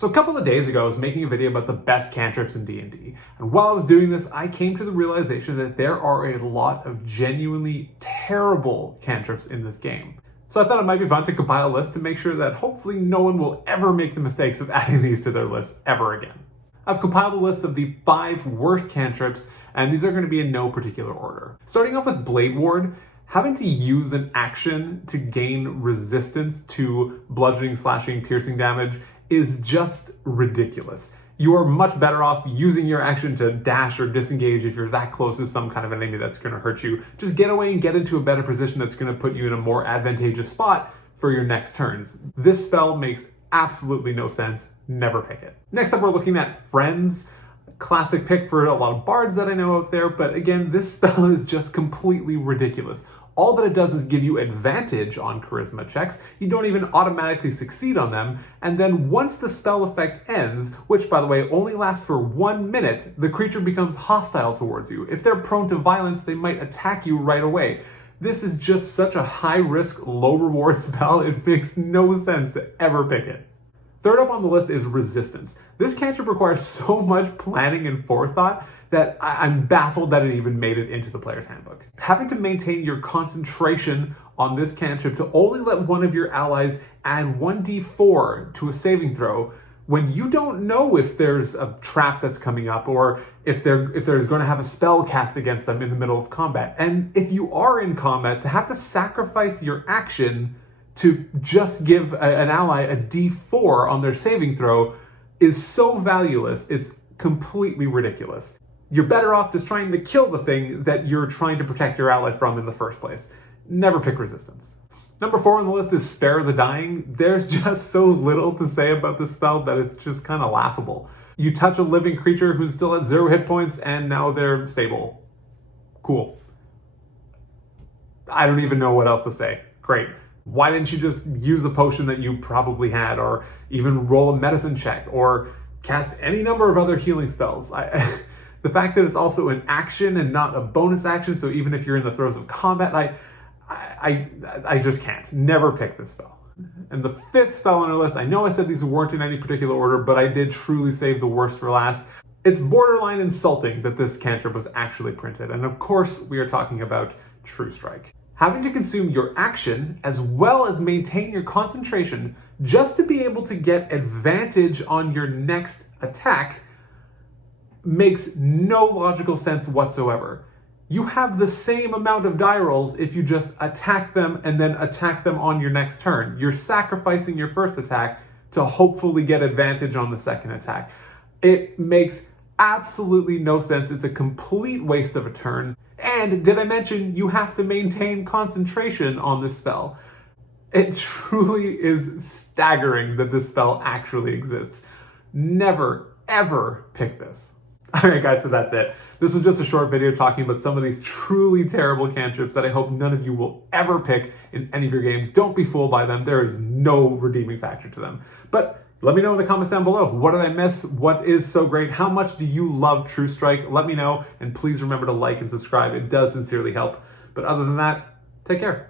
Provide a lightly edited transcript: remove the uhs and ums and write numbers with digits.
So a couple of days ago, I was making a video about the best cantrips in D&D. And while I was doing this, I came to the realization that there are a lot of genuinely terrible cantrips in this game. So I thought it might be fun to compile a list to make sure that hopefully no one will ever make the mistakes of adding these to their list ever again. I've compiled a list of the 5 worst cantrips, and these are going to be in no particular order. Starting off with Blade Ward, having to use an action to gain resistance to bludgeoning, slashing, piercing damage is just ridiculous. You are much better off using your action to dash or disengage if you're that close to some kind of enemy that's going to hurt you. Just get away and get into a better position that's going to put you in a more advantageous spot for your next turns. This spell makes absolutely no sense. Never pick it. Next up, we're looking at Friends. Classic pick for a lot of bards that I know out there, but again, this spell is just completely ridiculous. All that it does is give you advantage on charisma checks. You don't even automatically succeed on them. And then once the spell effect ends, which by the way only lasts for 1 minute, the creature becomes hostile towards you. If they're prone to violence, they might attack you right away. This is just such a high risk, low reward spell. It makes no sense to ever pick it. Third up on the list is Resistance. This cantrip requires so much planning and forethought that I'm baffled that it even made it into the player's handbook. Having to maintain your concentration on this cantrip to only let one of your allies add 1d4 to a saving throw when you don't know if there's a trap that's coming up or if there's going to have a spell cast against them in the middle of combat. And if you are in combat, to have to sacrifice your action to just give an ally a d4 on their saving throw is so valueless, it's completely ridiculous. You're better off just trying to kill the thing that you're trying to protect your ally from in the first place. Never pick Resistance. Number 4 on the list is Spare the Dying. There's just so little to say about this spell that it's just kind of laughable. You touch a living creature who's still at 0 hit points and now they're stable. Cool. I don't even know what else to say. Great. Why didn't you just use a potion that you probably had, or even roll a medicine check, or cast any number of other healing spells? The fact that it's also an action and not a bonus action, so even if you're in the throes of combat, I just can't. Never pick this spell. And the 5th spell on our list, I know I said these weren't in any particular order, but I did truly save the worst for last. It's borderline insulting that this cantrip was actually printed, and of course we are talking about Truestrike. Having to consume your action as well as maintain your concentration just to be able to get advantage on your next attack makes no logical sense whatsoever. You have the same amount of die rolls if you just attack them and then attack them on your next turn. You're sacrificing your first attack to hopefully get advantage on the second attack. It makes absolutely no sense. It's a complete waste of a turn. And did I mention you have to maintain concentration on this spell? It truly is staggering that this spell actually exists. Never, ever pick this. Alright guys, so that's it. This was just a short video talking about some of these truly terrible cantrips that I hope none of you will ever pick in any of your games. Don't be fooled by them. There is no redeeming factor to them. But let me know in the comments down below. What did I miss? What is so great? How much do you love Truestrike? Let me know, and please remember to like and subscribe. It does sincerely help. But other than that, take care.